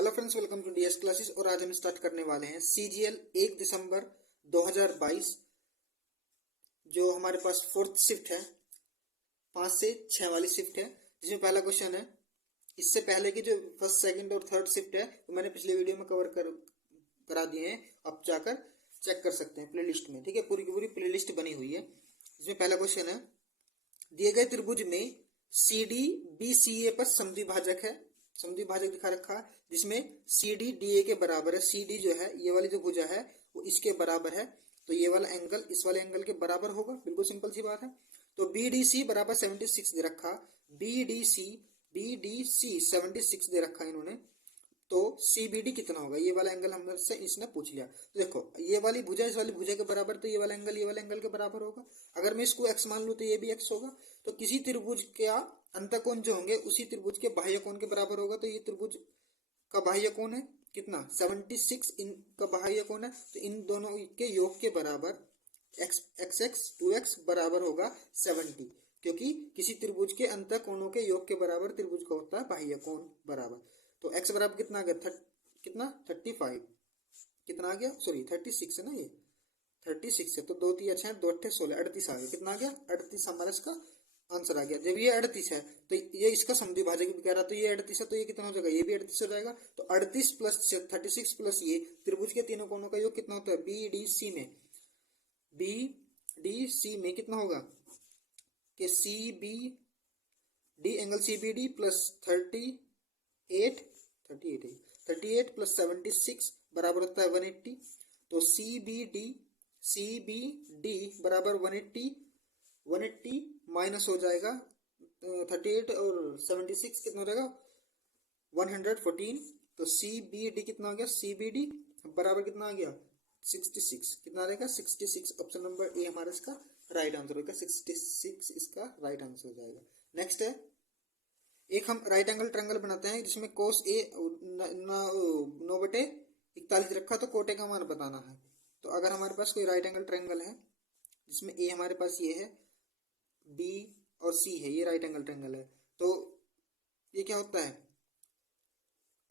Hello friends, welcome to DS classes. और आज हम स्टार्ट करने वाले हैं सीजीएल 1 दिसंबर 2022, जो हमारे पास फोर्थ शिफ्ट है, 5 से 6 वाली शिफ्ट है, जिसमें पहला क्वेश्चन है। इससे पहले की जो फर्स्ट, सेकंड और थर्ड शिफ्ट है वो मैंने पिछले वीडियो में करा दिए हैं। आप जाकर चेक कर सकते हैं प्लेलिस्ट में। ठीक है, पूरी की पूरी प्लेलिस्ट बनी हुई है। इसमें पहला क्वेश्चन है, दिए गए त्रिभुज में सी डी बी सी ए पर समद्विभाजक है। समद्विभाजक दिखा रखा है जिसमें सी डी डी ए के बराबर है। सी डी जो है, ये वाली जो भुजा है वो इसके बराबर है, तो ये वाला एंगल इस वाले एंगल के बराबर होगा। बिल्कुल सिंपल सी बात है। तो बी डी सी बराबर 76 दे रखा। बी डी सी 76 दे रखा इन्होंने। तो सीबीडी कितना होगा, ये वाला एंगल हमसे इसने पूछ लिया। तो देखो, ये वाली भुजा इस वाली भुजा के बराबर, तो ये वाला एंगल के बराबर होगा। अगर मैं इसको एक्स मान लूं तो ये भी एक्स होगा। तो किसी त्रिभुज का अंतःकोण जो होंगे उसी त्रिभुज के बाह्य कोण के बराबर होगा। तो ये त्रिभुज का बाह्य कोण है कितना, 76 इनका बाह्य कोण है। तो इन दोनों के योग के बराबर एक्स 2x बराबर होगा 70, क्योंकि किसी त्रिभुज के अंतःकोणों के योग के बराबर त्रिभुज का होता है बाह्य कोण बराबर। तो x बराबर कितना आ गया, कितना 35, कितना आ गया, सॉरी 36 है ना, ये 36 है। तो 2 3 6 2 8 16 38 आ गया। कितना आ गया, 38 हमारा इसका आंसर आ गया। जब ये 38 है तो ये इसका समद्विभाजक भी कह रहा, तो ये 38 है तो ये कितना हो जाएगा, ये भी 38 हो जाएगा। तो 38 प्लस 36 प्लस ये त्रिभुज के तीनों कोणों का योग कितना होता है, बी डी सी में कितना होगा कि C B D angle C B D plus 38 plus 76 बराबर होता है 180। तो सी बी डी बराबर 180 माइनस हो जाएगा 38 और 76 कितना हो जाएगा 114। तो सी बी डी कितना हो गया, सी बी डी बराबर कितना आ गया 66, कितना रहेगा 66। ऑप्शन नंबर ए हमारा इसका राइट आंसर होगा, 66 इसका राइट आंसर हो जाएगा। नेक्स्ट है, एक हम राइट एंगल ट्रायंगल बनाते हैं जिसमें कोस ए 9/41 रखा, तो कोटे का मान बताना है। तो अगर हमारे पास कोई राइट एंगल ट्रायंगल है जिसमें ए हमारे पास ये है, बी और सी है, ये राइट एंगल ट्रायंगल है। तो ये क्या होता है,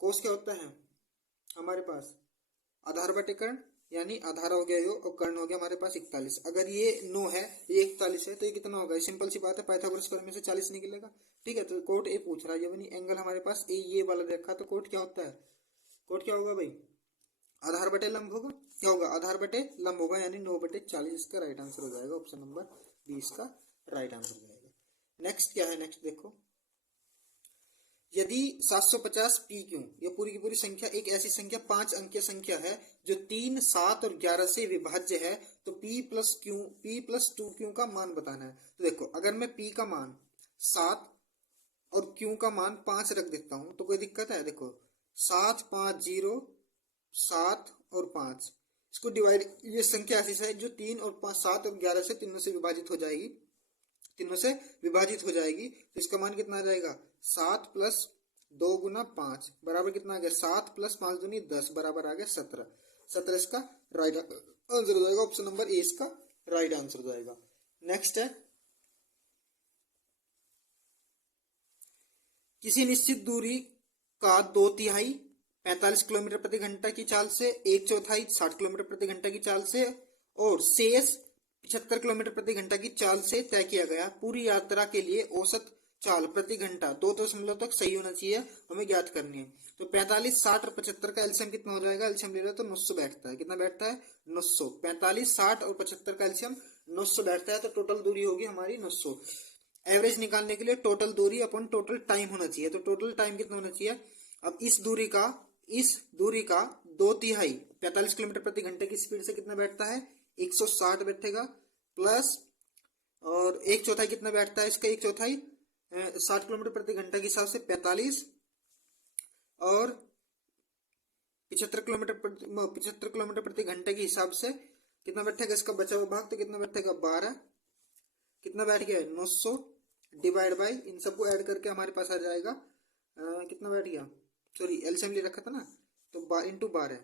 कोस क्या होता है हमारे पास, आधार बटे कर्ण, यानी आधार हो गया यो और कर्ण हो गया हमारे पास 41। अगर ये 9 है, ये 41 है, तो ये कितना होगा, सिंपल सी बात है, पाइथागोरस प्रमेय से 40 निकलेगा। ठीक है, तो कोट ए पूछ रहा है, जब एंगल हमारे पास ए ये वाला देखा, तो कोट क्या होता है, कोट क्या होगा भाई, आधार बटे लंब होगा। क्या होगा, आधार बटे लंब होगा, यानी 9/40 इसका राइट आंसर हो जाएगा। ऑप्शन नंबर बी इसका राइट आंसर हो जाएगा। नेक्स्ट क्या है, नेक्स्ट देखो, यदि 750 पी क्यू, ये पूरी की पूरी संख्या एक ऐसी संख्या 5 अंकीय संख्या है जो 3, 7 और 11 से विभाज्य है, तो p प्लस 2q का मान बताना है। तो देखो, अगर मैं p का मान 7 और q का मान 5 रख देता हूं तो कोई दिक्कत है। देखो 7 5 0 7 और 5, इसको डिवाइड, ये संख्या ऐसी है जो 3 और 5 7 और 11 से तीनों से विभाजित हो जाएगी, तो इसका मान कितना आ जाएगा, 7 प्लस 2 गुना 5 बराबर कितना आ गया, 7 प्लस 5 दूनी 10 बराबर आ गया 17 इसका राइट आंसर हो जाएगा। ऑप्शन नंबर ए इसका राइट आंसर हो जाएगा। नेक्स्ट है, किसी निश्चित दूरी का 2/3 45 किलोमीटर प्रति घंटा की चाल से, 1/4 60 किलोमीटर प्रति घंटा की चाल से और शेष 75 किलोमीटर प्रति घंटा की चाल से तय किया गया। पूरी यात्रा के लिए औसत चाल प्रति घंटा 2 तक सही होना चाहिए, हमें ज्ञात करनी है। तो 45 60 और 75 का एलसीएम कितना हो जाएगा, एलसीएम ले रहे तो 900 बैठता है। कितना बैठता है, 900। 45 60 और 75 का एलसीएम 900 बैठता है, तो टोटल दूरी होगी हमारी 900। एवरेज निकालने के लिए टोटल दूरी अपन टोटल टाइम होना चाहिए, तो टोटल टाइम कितना होना चाहिए। अब इस दूरी का 2/3 45 किलोमीटर प्रति घंटे की स्पीड से कितना बैठता है, 160 बैठेगा, प्लस और 1/4 कितना बैठता है इसका, 1/4 60 किलोमीटर प्रति घंटा के हिसाब से 45 और 75 किलोमीटर प्रति घंटे के हिसाब से कितना बैठेगा इसका बचा हुआ भाग, तो कितना बैठेगा 12, कितना बैठ गया 900 डिवाइड बाई, इन सबको ऐड करके हमारे पास आ जाएगा कितना बैठ गया, सॉरी एलसीएम ले रखा था ना, तो इंटू 12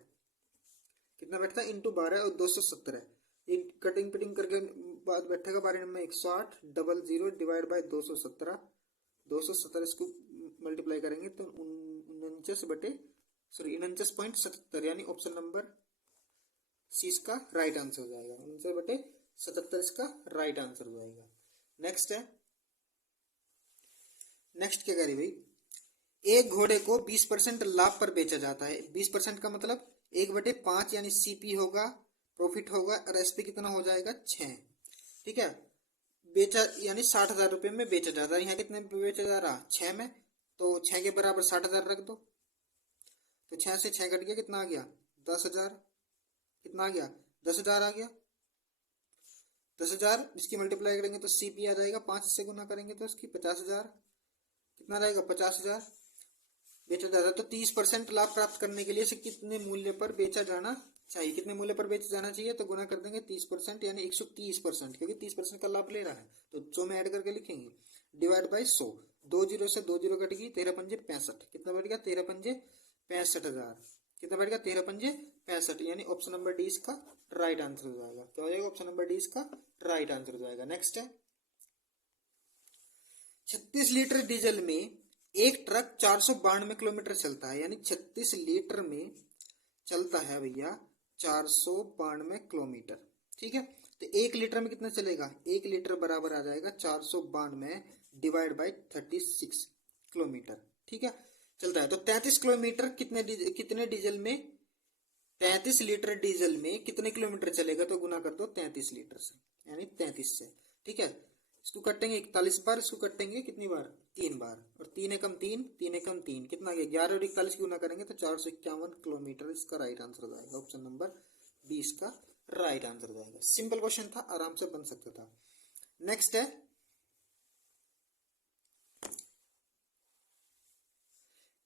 कितना बैठता है, इंटू 12 और 217, ये कटिंग पिटिंग करके बाद बैठेगा 12 में 108 00 डिवाइड बाई 217 इसको मल्टीप्लाई करेंगे तो 49/12 सॉरी 49.77, यानी ऑप्शन नंबर सी इसका राइट आंसर हो जाएगा। 49/77 इसका राइट आंसर हो जाएगा। नेक्स्ट है, नेक्स्ट क्या करें भाई, एक घोड़े को 20% लाभ पर बेचा जाता है। 20% का मतलब 1/5 यानी सीपी होगा, प्रॉफिट होगा, और एसपी कितना हो जाएगा 6। ठीक है, बेचा यानी 60,000 रुपये में बेचा जाता है। यहाँ कितने में बेचा जा रहा 6 में, तो 6 के बराबर 60,000 रख दो, तो 6 से 6 कट गया, कितना आ गया 10,000। कितना आ गया 10,000 आ गया। 10,000 इसकी मल्टीप्लाई करेंगे तो सीपी आ जाएगा, 5 से गुना करेंगे तो इसकी 50,000। कितना रहेगा 50,000 बेचा जाता है। तो 30% लाभ प्राप्त करने के लिए इसे कितने मूल्य पर बेचा जाना चाहिए, कितने मूल्य पर बेचा जाना चाहिए, तो गुना कर देंगे 30% यानी 130%, क्योंकि 30% का लाभ ले रहा है तो 100 में ऐड करके लिखेंगे, डिवाइड बाई 100। 2 जीरो से 2 जीरो कट गई, 13×5 = 65। कितना बढ़ गया 13×5 = 65,000। कितना बढ़ गया 13×5 = 65, यानी ऑप्शन नंबर डी इसका राइट आंसर हो जाएगा। क्या हो जाएगा ऑप्शन नंबर डी इसका राइट आंसर हो जाएगा। नेक्स्ट है, 36 लीटर डीजल में एक ट्रक 492 किलोमीटर चलता है, यानी 36 लीटर में चलता है भैया 492 किलोमीटर। ठीक है, तो 1 लीटर में कितना चलेगा, 1 लीटर बराबर आ जाएगा 492 डिवाइड बाई 36 किलोमीटर। ठीक है, चलता है। तो 33 किलोमीटर कितने डीजल में, 33 लीटर डीजल में कितने किलोमीटर चलेगा, तो गुना कर दो 33 लीटर से, यानी 33 से। ठीक है, इसको कटेंगे 41 बार, इसको कटेंगे कितनी बार 3 बार, और 3 एकम 3, 3 एकम 3, कितना गया 11 और 41 की गुना करेंगे तो 451 किलोमीटर इसका राइट आंसर हो जाएगा। ऑप्शन नंबर 20 का राइट आंसर हो जाएगा। सिंपल क्वेश्चन था, आराम से बन सकता था। नेक्स्ट है,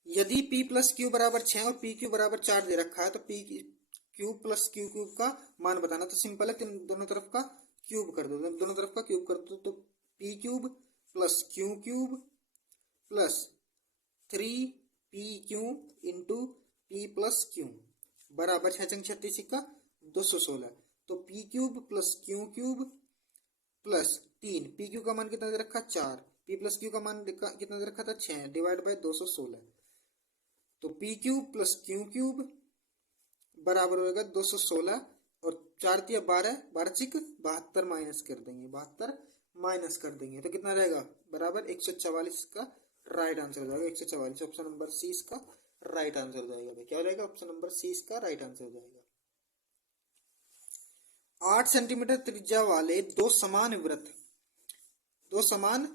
यदि p प्लस क्यू बराबर 6 और पी क्यू बराबर 4 दे रखा है, तो P Q plus Q cube का मान बताना। तो सिंपल है, दोनों तरफ का क्यूब कर दो, दोनों तरफ का क्यूब कर दो, तो P cube plus Q cube plus 3p Q into P plus Q बराबर 6×36 का 216। तो P cube plus Q cube plus 3, P Q का मान कितना दे रखा 4, पी प्लस क्यू का मान कितना दे रखा था 6, डिवाइड बाय 216। तो P cube plus Q cube बराबर होगा 216, और 4 × 12, 12 × 72 माइनस कर देंगे, 72 माइनस कर देंगे तो कितना रहेगा बराबर 144 का राइट आंसर हो जाएगा। 144 ऑप्शन नंबर सी इसका राइट आंसर हो जाएगा। क्या हो जाएगा ऑप्शन नंबर सी इसका राइट आंसर हो जाएगा। 8 सेंटीमीटर त्रिज्या वाले दो समान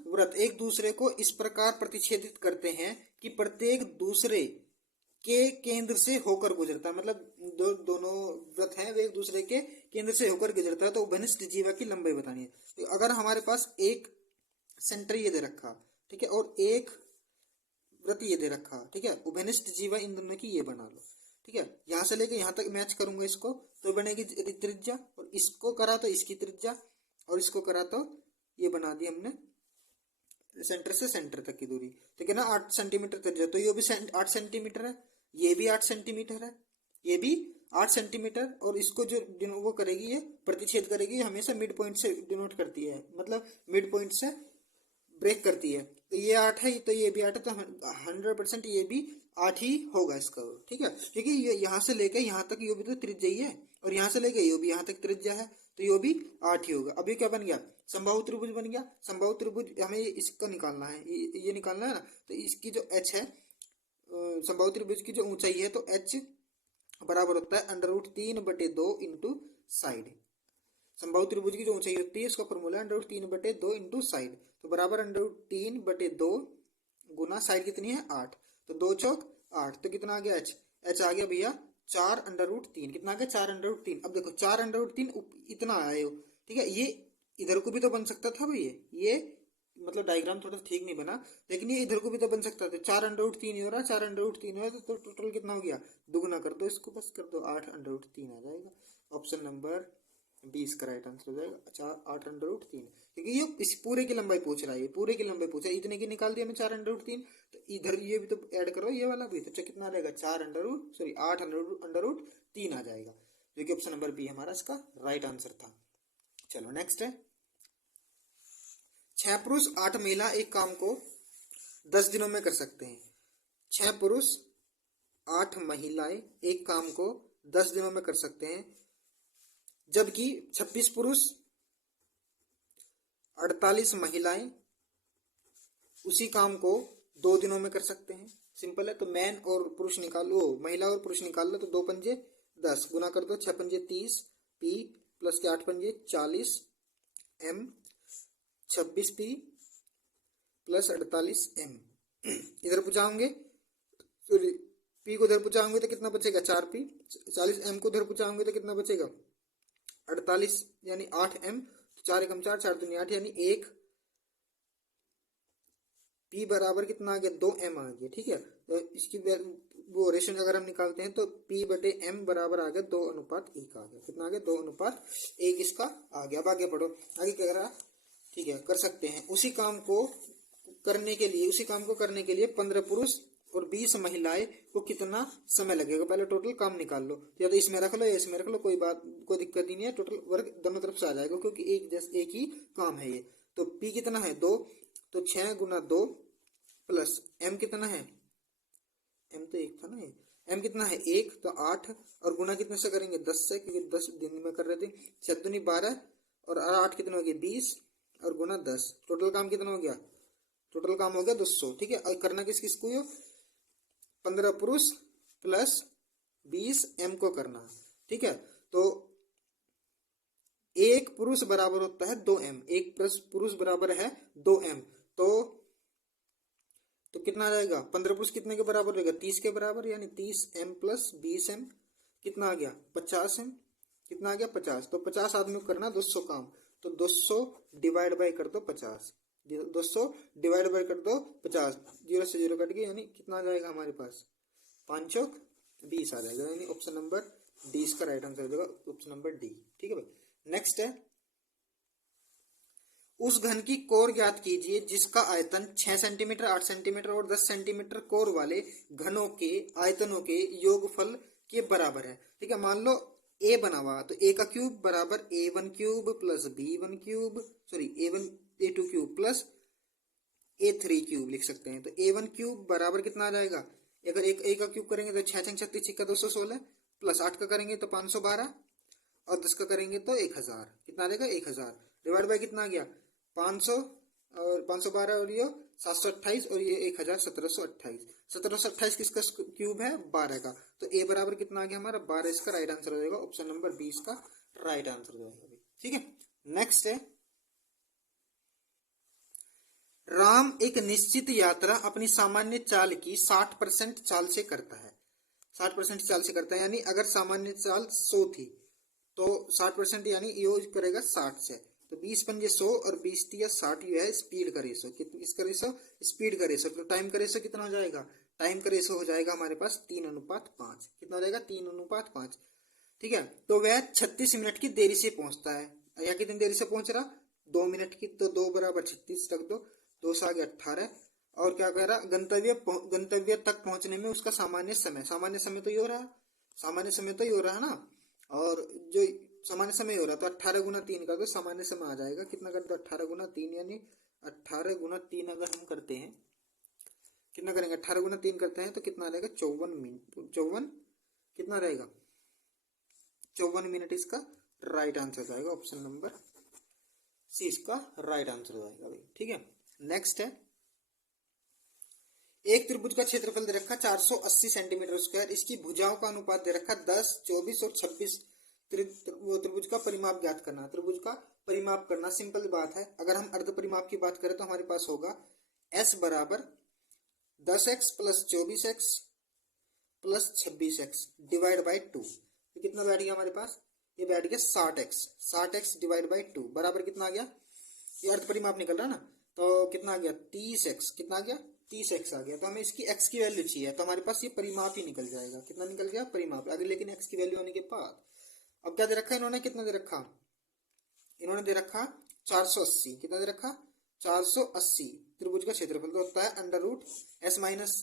वृत्त एक दूसरे को इस प्रकार प्रतिच्छेदित करते हैं कि प्रत्येक दूसरे के केंद्र से होकर गुजरता है। मतलब दोनों वृत्त हैं वे एक दूसरे के केंद्र से होकर गुजरता है, तो उभयनिष्ठ जीवा की लंबाई बतानी है। तो अगर हमारे पास एक सेंटर ये दे रखा, ठीक है, और एक वृत्त ये दे रखा, ठीक है, उभयनिष्ठ जीवा इन दोनों की ये बना लो। ठीक है, यहां से लेके यहां तक मैच करूंगा इसको तो बनेगी त्रिज्या, और इसको करा तो इसकी त्रिज्या, और इसको करा तो ये बना दी हमने सेंटर से सेंटर तक की दूरी। ठीक है ना, 8 सेंटीमीटर त्रिज्या, तो ये भी 8 सेंटीमीटर है, ये भी 8 सेंटीमीटर है, ये भी 8 सेंटीमीटर, और इसको जो वो करेगी ये प्रतिच्छेद करेगी, हमेशा मिड पॉइंट से डिनोट करती है, मतलब मिड पॉइंट से ब्रेक करती है। तो ये 8 है, तो ये भी 8 है, तो 100% ये भी 8 ही होगा इसका। ठीक है, क्योंकि ये यहाँ से लेके यहाँ तक ये भी तो त्रिज्या ही है, और यहाँ से लेके ये भी यहाँ तक त्रिज्या है, तो ये भी 8 ही होगा। अभी क्या बन गया समबाहु त्रिभुज बन गया। समबाहु त्रिभुज हमें इसका निकालना है, ये निकालना है ना, तो इसकी जो h है समबाहु त्रिभुज की जो ऊंचाई है, तो h बराबर होता है √3/2 इंटू साइड। समबाहु त्रिभुज की जो ऊंचाई होती है इसका फॉर्मूला है √3/2 इंटू साइड, तो बराबर √3/2 गुना साइड कितनी है 8, तो 2 चौक 8, तो कितना आ गया h आ गया भैया 4√3। कितना आ गया 4√3। अब देखो 4√3 इतना आया हो, ठीक है, ये इधर को भी तो बन सकता था भाई, ये मतलब डायग्राम थोड़ा ठीक नहीं बना, लेकिन ये इधर को भी तो बन सकता था। 4√3 हो रहा है, 4√3 हो रहा है, तो टोटल कितना हो गया, दुगुना कर दो इसको, बस कर दो 8√3 आ जाएगा। ऑप्शन नंबर 20 का राइट आंसर हो जाएगा। 8√3, क्योंकि ये इस पूरे की लंबाई पूछ रहा है, ये पूरे की लंबाई पूछ रहा है, इतने की निकाल दिया मैं 4√3, तो इधर ये भी तो ऐड करो, ये वाला भी, तो कितना रहेगा 8√3 आ जाएगा, जो कि ऑप्शन नंबर बी हमारा इसका राइट आंसर था। चलो नेक्स्ट है, 6 पुरुष 8 महिला एक काम को 10 दिनों में कर सकते हैं। 6 पुरुष 8 महिलाएं एक काम को 10 दिनों में कर सकते हैं, जबकि 26 पुरुष 48 महिलाएं उसी काम को 2 दिनों में कर सकते हैं। सिंपल है। तो मैन और पुरुष निकालो, महिला और पुरुष निकाल लो। तो 2 पंजे 10 गुना कर दो, 6 पंजे 30 पी प्लस के 8 पंजे 40 एम 26 पी प्लस 48 एम। इधर पहुंचाओगे तो पी को इधर पहुंचाओगे तो कितना बचेगा 4 पी, 40 एम को इधर पहुंचाओगे तो कितना बचेगा 48 यानी 8 एम। 4 एकम 4, 4 दूनी 8 यानी 1 पी बराबर कितना आ गया 2 एम आ गया। ठीक है। तो इसकी वो रेशियो अगर हम निकालते हैं तो पी बटे एम बराबर आ गया 2:1 आ गया। कितना आ गया 2:1 इसका आ गया। अब आगे पढ़ो, आगे क्या करा। ठीक है, कर सकते हैं। उसी काम को करने के लिए 15 पुरुष और 20 महिलाएं को कितना समय लगेगा, पहले टोटल काम निकाल लो। या तो इसमें रख लो या इसमें रख लो, कोई दिक्कत ही नहीं है। टोटल वर्क दोनों तरफ से आ जाएगा क्योंकि एक ही काम है ये। तो पी कितना है 2, तो 6 गुना 2 प्लस एम कितना है, एम तो 1 था ना, एम कितना है 1, तो 8 और गुना कितने से करेंगे 10 से, क्योंकि 10 दिन में कर रहे थे। 6 दूनी 12 और 8 कितना हो गया 20 और गुना 10। टोटल काम कितना हो गया, टोटल काम हो गया 200। ठीक है। और करना किस किस को, 15 पुरुष प्लस 20 एम को करना। ठीक है। तो एक पुरुष बराबर होता है 2 एम, एक पुरुष बराबर है 2 एम। तो कितना आ जाएगा 15 पुरुष कितने के बराबर रहेगा 30 के बराबर, यानी 30 एम प्लस 20 एम कितना आ गया 50 एम। कितना आ गया 50। तो 50 आदमी को करना 200 काम, तो 200 डिवाइड बाय कर दो 50, 200 डिवाइड बाय कर दो 50, 0 से 0 कट गया, यानी कितना आ जाएगा हमारे पास 5 चौक 20 आ जाएगा। यानी ऑप्शन नंबर डी इसका राइट आंसर हो जाएगा, ऑप्शन नंबर डी। ठीक है भाई। नेक्स्ट है, उस घन की कोर ज्ञात कीजिए जिसका आयतन 6 सेंटीमीटर 8 सेंटीमीटर और 10 सेंटीमीटर कोर वाले घनों के आयतनों के योगफल के बराबर है। ठीक है। मान लो ए बना हुआ, तो ए का क्यूब बराबर a1 cube plus b1 cube, sorry a2 cube plus a3 cube लिख सकते हैं। तो a1 क्यूब बराबर कितना आ जाएगा, अगर ए का क्यूब करेंगे तो 6 6 36 216 प्लस 8 का करेंगे तो 512 और 10 का करेंगे तो 1000। कितना आ जाएगा 1000 डिवाइड बाय कितना आ गया 500 और 512 और ये 728 और ये 1000 1728। 1728 किसका क्यूब है 12 का। तो ए बराबर कितना आ गया हमारा 12, इसका राइट आंसर हो जाएगा, ऑप्शन नंबर 20 का राइट आंसर हो जाएगा। ठीक है। नेक्स्ट है, राम एक निश्चित यात्रा अपनी सामान्य चाल की 60% चाल से करता है। 60% चाल से करता है, यानी अगर सामान्य चाल 100 थी तो 60% यानी यूज करेगा 60 से। तो 20 पंजे 100 और 20 तिया 60 ये है स्पीड का रेशो। किसका रेशो, स्पीड का रेशो। तो टाइम का रेशो कितना हो जाएगा, टाइम का रेशो हो जाएगा हमारे पास 3:5। कितना हो जाएगा 3:5। ठीक है। तो वह 36 मिनट की देरी से पहुंचता है। या कितनी देरी से पहुंच रहा 2 मिनट की, तो 2 बराबर 36 रख दो, 2 से आगे 18। और क्या कह रहा, गंतव्य तक पहुंचने में उसका सामान्य समय तो ये हो रहा है, सामान्य समय तो ये हो रहा है ना। और जो सामान्य समय हो रहा, तो 18 गुना 3 का तो सामान्य समय आ जाएगा। कितना करते हैं 18 गुना 3, यानी 18 गुना 3 अगर हम करते हैं, कितना करेंगे 18 गुना 3 करते हैं तो कितना रहेगा 54 मिनट। 54 कितना रहेगा 54 मिनट इसका राइट आंसर आएगा, ऑप्शन नंबर सी इसका राइट आंसर आएगा भाई। ठीक है। नेक्स्ट है, एक त्रिभुज का क्षेत्रफल दे रखा 480 सेंटीमीटर स्क्वायर, इसकी भुजाओं का अनुपात दे रखा 10, 24 और 26। त्रिभुज का परिमाप ज्ञात करना। त्रिभुज का परिमाप करना सिंपल बात है। अगर हम अर्ध परिमाप की बात करें तो हमारे पास होगा s बराबर 10x plus 24x plus 26x divide by 2। तो कितना बैठ गया हमारे पास, ये बैठ गया 60x डिवाइड बाई 2 बराबर कितना आ गया, ये अर्ध परिमाप निकल रहा ना, तो कितना आ गया 30x। कितना आ गया 30x आ गया। तो हमें इसकी x की वैल्यू चाहिए, तो हमारे पास ये परिमाप ही निकल जाएगा। कितना निकल गया परिमाप आगे, लेकिन x की वैल्यू होने के बाद अब क्या दे रखा है इन्होंने, कितना दे रखा, इन्होंने दे रखा 480। कितना दे रखा 480। त्रिभुज का क्षेत्रफल तो होता है अंडर रूट s माइनस,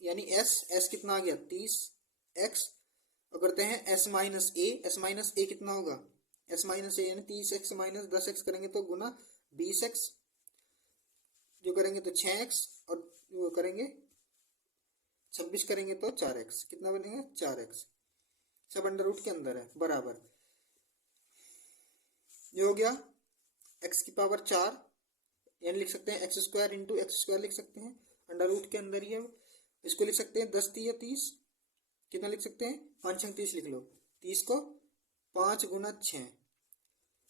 यानी s कितना आ गया 30x। और करते हैं s माइनस ए कितना होगा s माइनस ए, यानी 30x माइनस 10x करेंगे तो गुना 20x, जो करेंगे तो 6x और वो करेंगे 26 करेंगे तो 4x, कितना बनेगा 4x, सब अंडर रूट के अंदर है, बराबर ये हो गया x की पावर 4, यानी लिख सकते हैं x square into x square लिख सकते हैं, अंडर रूट के अंदर ही है। इसको लिख सकते हैं 10 तिया 30, कितना लिख सकते हैं 5 6 30 लिख लो, 30 को 5 गुना 6,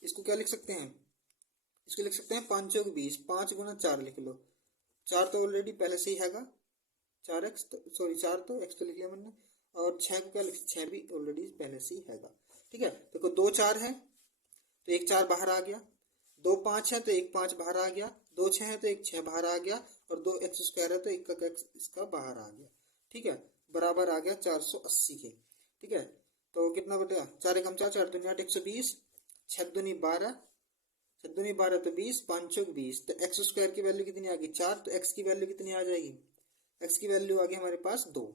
इसको क्या लिख सकते हैं, इसको लिख सकते हैं 5 चौक 20, 5 गुना 4 लिख लो, 4 तो ऑलरेडी पहले से ही हैगा, 4x सॉरी 4 तो x तो लिख लिया मैंने, और 6 को क्या लिख, 6 भी ऑलरेडी पहले से ही हैगा। ठीक है, देखो 2 4 है तो एक 4 बाहर आ गया, 2 5 है तो एक 5 बाहर आ गया, 2 6 है तो एक 6 बाहर आ गया, और 2 एक्स स्क्वायर है तो एक का एक्स इसका बाहर आ गया। ठीक है, बराबर आ गया 480 के। ठीक है, तो कितना बटेगा 4 1 4 4 दूनी 8 120, 6 दूनी 12, 6 दूनी 12 तो 20, 5 चौक 20, तो एक्स स्क्वायर की वैल्यू कितनी आ गई 4, तो एक्स की वैल्यू कितनी आ जाएगी, एक्स की वैल्यू आ गई हमारे पास 2,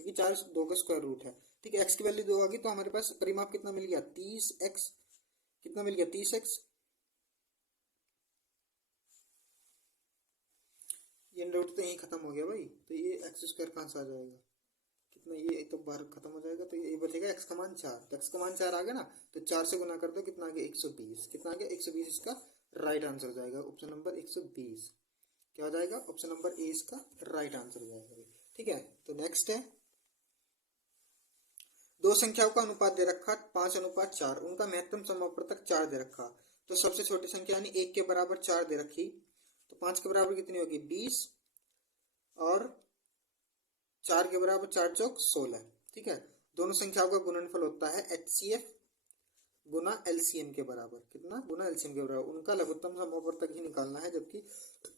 क्योंकि 4 2 का स्क्वायर रूट है। ठीक है, एक्स की वैल्यू 2 आ गई तो हमारे पास परिमाप कितना मिल गया 30x, कितना मिल गया 30x, ये रूट तो यही खत्म हो गया भाई, तो ये एक्स स्क्वायर कहाँ से आ जाएगा, कितना ये तो बाहर खत्म हो जाएगा, तो ये बचेगा एक्स का मान 4, तो एक्स का मान 4 आ गया ना, तो 4 से गुना कर दो, कितना आ गया 120, कितना आ गया 120, इसका राइट आंसर हो जाएगा ऑप्शन नंबर 120, क्या हो जाएगा ऑप्शन नंबर ए इसका राइट आंसर हो जाएगा। ठीक है, तो नेक्स्ट है, दो संख्याओं का अनुपात दे रखा 5:4, उनका महत्तम समापवर्तक 4 दे रखा, तो सबसे छोटी संख्या यानी 1 के बराबर 4 दे रखी, तो 5 के बराबर कितनी होगी 20, और 4 के बराबर 4 चौक 16। ठीक है, दोनों संख्याओं का गुणनफल होता है HCF गुना LCM के बराबर, कितना गुना LCM के बराबर, उनका लघुत्तम समापवर्तक ही निकालना है, जबकि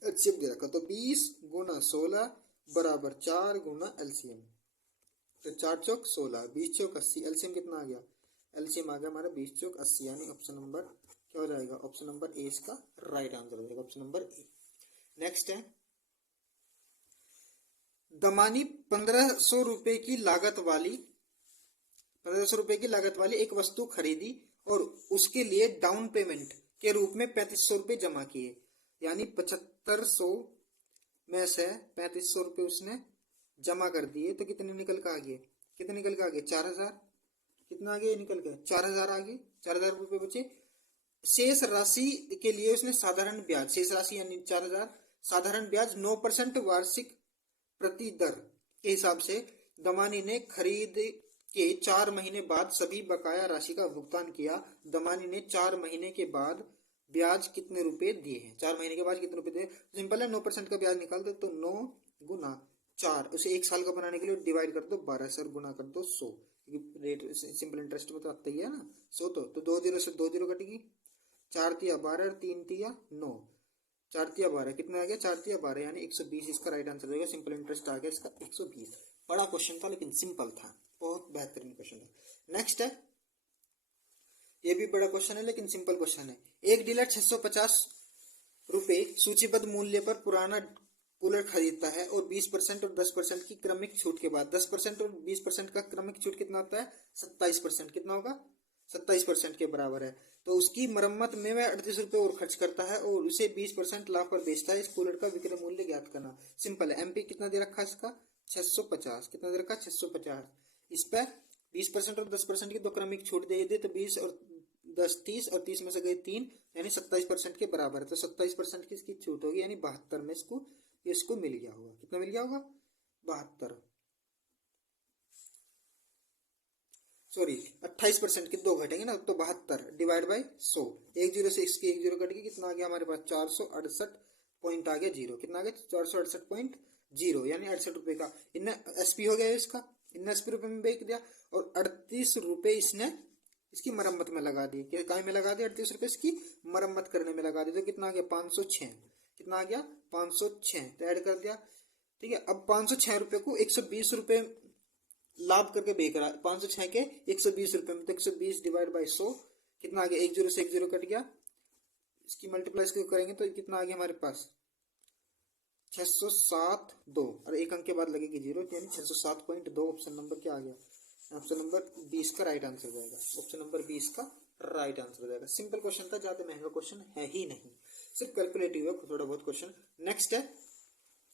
HCF दे रखा, तो 20 गुना 16 बराबर 4 गुना LCM, तो 4 चौक 16, 20 चौक 80, LCM कितना आ गया, LCM आ गया हमारा 20 चौक 80, यानी ऑप्शन नंबर क्या हो जाएगा, ऑप्शन नंबर ए इसका राइट आंसर हो जाएगा, ऑप्शन नंबर ए। नेक्स्ट है, दमानी 1500 रुपए की लागत वाली 1500 रुपए की लागत वाली एक वस्तु खरीदी और उसके लिए डाउन पेमेंट के रूप में 3500 रुपए जमा किए, यानी 7500 में से 3500 रुपए उसने जमा कर दिए, तो कितने निकल के आ गए, कितने निकल के आ गए 4000, कितना आ गया निकल के 4000 आ गए, 4000 रुपए बचे। शेष राशि के लिए उसने साधारण ब्याज, शेष राशि यानी 4000, साधारण ब्याज 9% वार्षिक प्रति दर के हिसाब से दमानी ने खरीद के 4 महीने बाद सभी बकाया राशि का भुगतान किया। दमानी ने 4 महीने के बाद ब्याज कितने रुपए दिए हैं, 4 महीने के बाद कितने रुपए दिए, सिंपल है 9% का ब्याज निकाल दो, तो 9 गुना 4, उसे एक साल का बनाने के लिए डिवाइड कर दो 12 से और गुना कर दो 100, रेट सिंपल इंटरेस्ट में तो आता ही है ना 100, तो 2 जीरो से 2 जीरो कटेगी, 4 तिया 12 और 3 तिया 9, 4 तिया 12, कितना आ गया 4 तिया 12, यानी 120 इसका राइट आंसर होगा, सिंपल इंटरेस्ट आ गया इसका 120। बड़ा क्वेश्चन था लेकिन सिंपल था, बहुत बेहतरीन क्वेश्चन है। नेक्स्ट है, ये भी बड़ा क्वेश्चन है लेकिन सिंपल क्वेश्चन है, एक डीलर 650 रुपए सूचीबद्ध मूल्य पर पुराना कूलर खरीदता है और 20% और 10% की क्रमिक छूट के बाद, 10% और 20% का क्रमिक छूट कितना होता है 27%, कितना होगा 27% के बराबर है, तो उसकी मरम्मत में वह 38 रुपए और खर्च करता है और उसे 20% लाभ पर बेचता है। इस कूलर का विक्रय मूल्य ज्ञात करना। सिंपल है, एमपी कितना दे रखा है इसका 650, कितना दे रखा है 650, इस पर 20% और 10% की दो क्रमिक छूट दे दी, तो 20 और 10 30, और 30 में से गए 3, यानी 27% के बराबर है, तो 27% की इसकी छूट होगी, यानी 72 में इसको मिल गया होगा, कितना मिल गया होगा 72, सॉरी 28% के दो घटेंगे ना, तो 72 डिवाइड बाई 100, एक जीरो से इसकी एक जीरो कट गई, कितना आ गया हमारे पास 468 पॉइंट आ गया जीरो, कितना आ गया 468.0, यानी 68 रुपए का इनने एसपी हो गया इसका, इनने 80 रुपए में बेच दिया, और 38 रुपए इसने इसकी मरम्मत में लगा दी, काय में लगा दिया 38 रुपए इसकी मरम्मत करने में लगा दी, तो कितना आ गया 506, कितना आ गया 506, तो ऐड कर दिया। ठीक है, अब 506 रुपए को 120 रुपए लाभ करके बेच रहा है, 506 के 120 रुपए में, तो 120 डिवाइड बाई 100, कितना आ गया, एक जीरो से एक जीरो कट गया, इसकी मल्टीप्लाई इसको करेंगे तो कितना आ गया हमारे पास 607.2, और एक अंक के बाद लगेगी जीरो, यानी 607.2, ऑप्शन नंबर क्या आ गया, ऑप्शन नंबर 20 का राइट आंसर हो जाएगा, ऑप्शन नंबर 20 का राइट आंसर हो जाएगा। सिंपल क्वेश्चन था, ज्यादा महंगा क्वेश्चन है ही नहीं, सिर्फ कैलकुलेटिव है थोड़ा बहुत क्वेश्चन। नेक्स्ट है,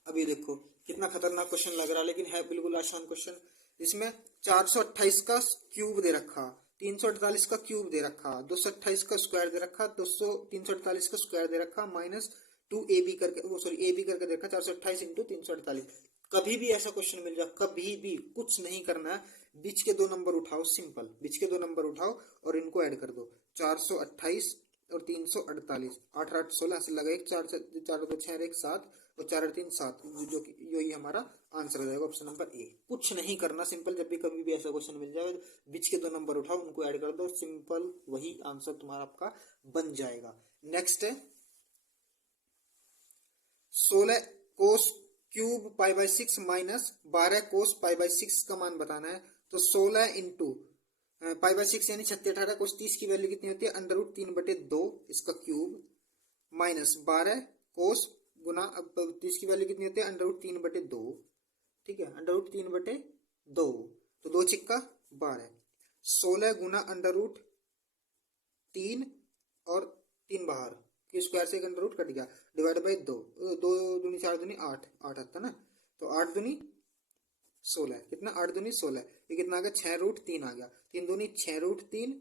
अभी देखो कितना खतरनाक क्वेश्चन लग रहा है, लेकिन है बिल्कुल बिल्कुल आसान क्वेश्चन। इसमें 428 का क्यूब दे रखा, 348 का क्यूब दे रखा, 228 का स्क्वायर दे रखा, 348 का स्क्वायर दे रखा, माइनस 2ab करके, वो सॉरी ab करके दे रखा, 428 इंटू 348। कभी भी ऐसा क्वेश्चन मिल जाए, कभी भी कुछ नहीं करना है, बीच के दो नंबर उठाओ, सिंपल बीच के दो नंबर उठाओ और इनको ऐड कर दो, 428 और 348, 8 8 16 से लगा, एक 4 4 2 6 1 7 और 4 8 3 7, जो कि यही हमारा आंसर हो जाएगा, ऑप्शन नंबर ए। कुछ नहीं करना, सिंपल जब भी कभी भी ऐसा क्वेश्चन मिल जाए, बीच के दो नंबर उठाओ, उनको ऐड कर दो, सिंपल वही आंसर तुम्हारा आपका बन जाएगा। नेक्स्ट है 16 cos cube pi by 6 minus 12 cos pi by 6 का मान बताना है। तो 16 इंटू पाई बाई 6 यानी 36 18 कोस 30 की वैल्यू कितनी होती है, अंडर रूट 3/2 इसका क्यूब, माइनस 12 कोस गुना, अब 30 की वैल्यू कितनी होती है, अंडर रूट 3/2, ठीक है, अंडर रूट 3/2, तो 2 छिक्का 12, 16 गुना अंडर रूट 3 और 3 बाहर, स्क्वायर से एक अंडर रूट कट गया, डिवाइड बाई 2, 2 दूनी 4 दूनी 8 8 आता ना, तो 8 दूनी 16, कितना 8 दूनी 16, ये कितना आ गया 6 रूट 3 आ गया, 3 दूनी 6 रूट 3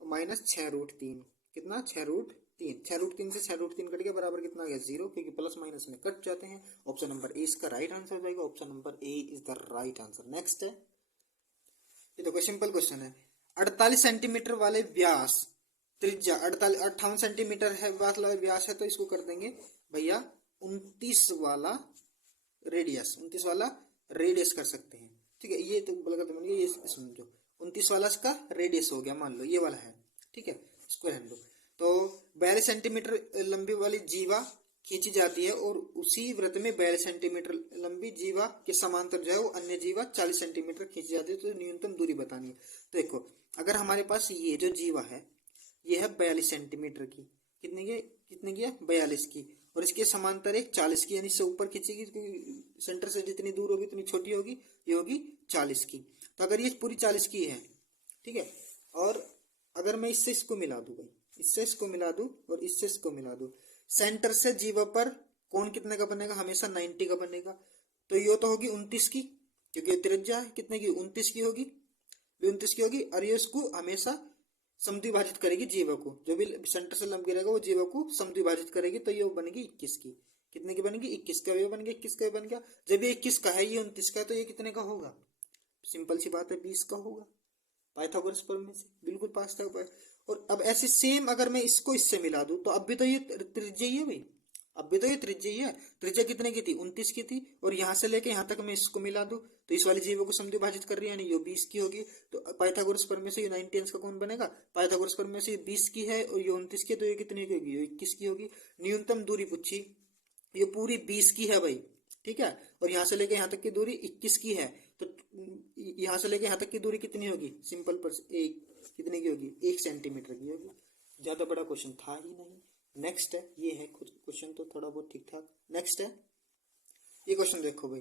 माइनस 6 रूट 3, कितना 6 रूट 3, 6 रूट 3 से 6 रूट 3 कट गया, बराबर कितना आ गया 0, क्योंकि प्लस माइनस में कट जाते हैं। ऑप्शन नंबर ए इसका राइट आंसर हो जाएगा, option number A is the right answer. Next है, ये देखो सिंपल क्वेश्चन है, 48 सेंटीमीटर वाले व्यास त्रिज्या 58 सेंटीमीटर है व्यास है, तो इसको कर देंगे भैया 29 वाला रेडियस, 29 वाला रेडियस कर सकते हैं, ठीक है, ये तो गलत, ये समझो 29 वाला इसका रेडियस हो गया, मान लो ये वाला है, ठीक है, इसको रहने दो। तो 42 सेंटीमीटर लंबी वाली जीवा खींची जाती है और उसी वृत्त में 42 सेंटीमीटर लंबी जीवा के समांतर जो है वो अन्य जीवा 40 सेंटीमीटर खींची जाती है, तो न्यूनतम दूरी बतानी है। तो देखो अगर हमारे पास ये जो जीवा है ये है 42 सेंटीमीटर की, कितने की है 42 की, और इसके समांतर एक 40 की, यानी इससे ऊपर खींचेगी, सेंटर से जितनी दूर होगी उतनी छोटी होगी, ये होगी 40 की। तो अगर ये पूरी 40 की है, ठीक है, और अगर मैं इससे इसको मिला दूं भाई, इससे इसको मिला दूं और इससे इसको मिला दूं, सेंटर से जीवा पर कोण कितने का बनेगा, हमेशा 90 का बनेगा, तो ये तो होगी 29 की, क्योंकि त्रिज्या है कितने की 29 की होगी, 29 की होगी, और ये इसको हमेशा समद्विभाजित करेगी जीवा को, जो भी सेंटर से लंब गिरेगा वो जीवा को समद्विभाजित करेगी, तो ये बनेगी 21 की, कितने की बनेगी 21 का, ये बन गया 21 का, बन गया। जब ये 21 का है, ये 29 का, तो ये कितने का होगा, सिंपल सी बात है 20 का होगा, पाइथागोरस प्रमेय से बिल्कुल पास था। और अब ऐसे सेम अगर मैं इसको इससे मिला दूं, तो अब भी तो ये त्रिज्या ही है भाई, अब भी तो ये त्रिज्या ही है, त्रिज्या कितने की थी 29 की थी, और यहां से लेके यहां तक मैं इसको मिला दूं, तो इस वाली जीवों को समद्विभाजित कर रही है, यानी ये 20 की होगी, तो पाइथागोरस प्रमेय से ये 90 का कौन बनेगा, पाइथागोरस प्रमेय से 20 की है और ये 29 की है, तो ये कितनी की होगी, ये 21 की होगी। न्यूनतम दूरी पूछी, ये पूरी 20 की है भाई, ठीक है, और यहां से लेके यहां तक की दूरी 21 की है, तो यहां से लेके यहां तक की दूरी कितनी होगी, सिंपल पर एक कितने की होगी 1 सेंटीमीटर की होगी, ज्यादा बड़ा क्वेश्चन था ही नहीं। नेक्स्ट है, ये है कुछ क्वेश्चन तो थोड़ा बहुत ठीक ठाक। नेक्स्ट है ये क्वेश्चन, देखो भाई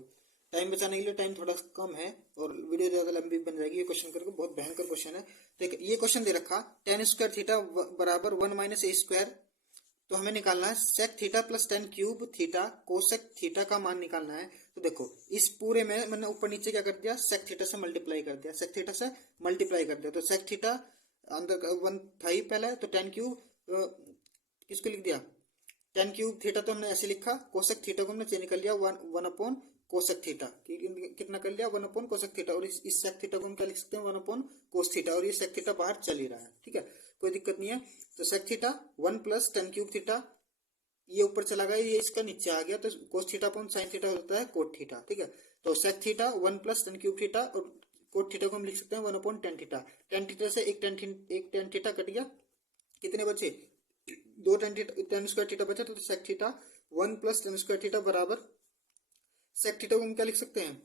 टाइम बचाने के लिए, टाइम थोड़ा कम है और वीडियो ज्यादा लंबी बन जाएगी, ये क्वेश्चन करके बहुत भयंकर क्वेश्चन है। देखिए ये क्वेश्चन दे रखा tan स्क्वायर थीटा बराबर 1 माइनस ए स्क्वायर, तो हमें निकालना है sec theta plus tan cube theta cosec theta का मान निकालना है। तो देखो इस पूरे में मैंने ऊपर नीचे क्या कर दिया, सेक थीटा से मल्टीप्लाई कर दिया, सेक थीटा से मल्टीप्लाई कर दिया, तो सेक थीटा अंदर 1 था ही पहले, तो tan क्यूब किसको लिख दिया, tan क्यूब थीटा तो हमने ऐसे लिखा, कोसेक थीटा को हमने चेंज कर लिया 1 अपॉन कोसेक थीटा, कितना कर लिया 1 अपॉन कोसेक थीटा, और इस सेक थीटा को हम क्या लिख सकते हैं 1 अपॉन कोस थीटा, और ये सेक थीटा बाहर चल ही रहा है, ठीक है, कोई दिक्कत नहीं है। तो sec theta 1 plus tan cube theta, ये ऊपर चला गया, ये इसका नीचे आ गया, तो cos theta upon sine theta होता है कोट थीटा, ठीक है, तो sec theta 1 plus tan cube theta, और कोट थीटा को हम लिख सकते हैं 1 upon tan theta, tan theta से एक tan थीटा कट गया, कितने बचे 2 tan स्क्वायर थीटा बचा, तो sec theta 1 plus tan square theta बराबर सेक थीटा को हम क्या लिख सकते हैं,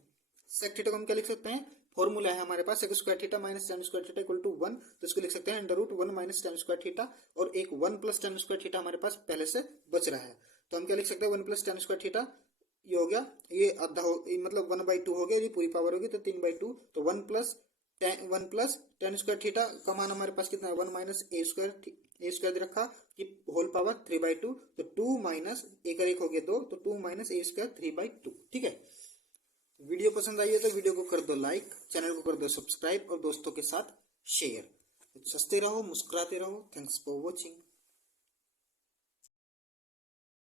सेक थीटा को हम क्या लिख सकते हैं, फॉर्मूला है हमारे पास sec square theta minus tan square theta equal to 1, तो इसको लिख सकते हैं under root 1 minus tan square theta, और एक 1 प्लस tan स्क्वायर थीटा हमारे पास पहले से बच रहा है, तो हम क्या लिख सकते हैं 1 प्लस tan स्क्वायर थीटा, ये हो गया, ये आधा हो मतलब 1/2 हो गया, ये पूरी पावर होगी तो 3/2, तो 1 प्लस tan स्क्वायर थीटा का मान हमारे पास कितना है 1 माइनस ए स्क्वायर रखा कि होल पावर 3/2, तो 2 माइनस एक और एक हो गया 2, तो 2 माइनस ए स्क्वायर 3/2, ठीक है। वीडियो पसंद आई है तो वीडियो को कर दो लाइक, चैनल को कर दो सब्सक्राइब और दोस्तों के साथ शेयर। सस्ते रहो, मुस्कुराते रहो। Thanks for watching.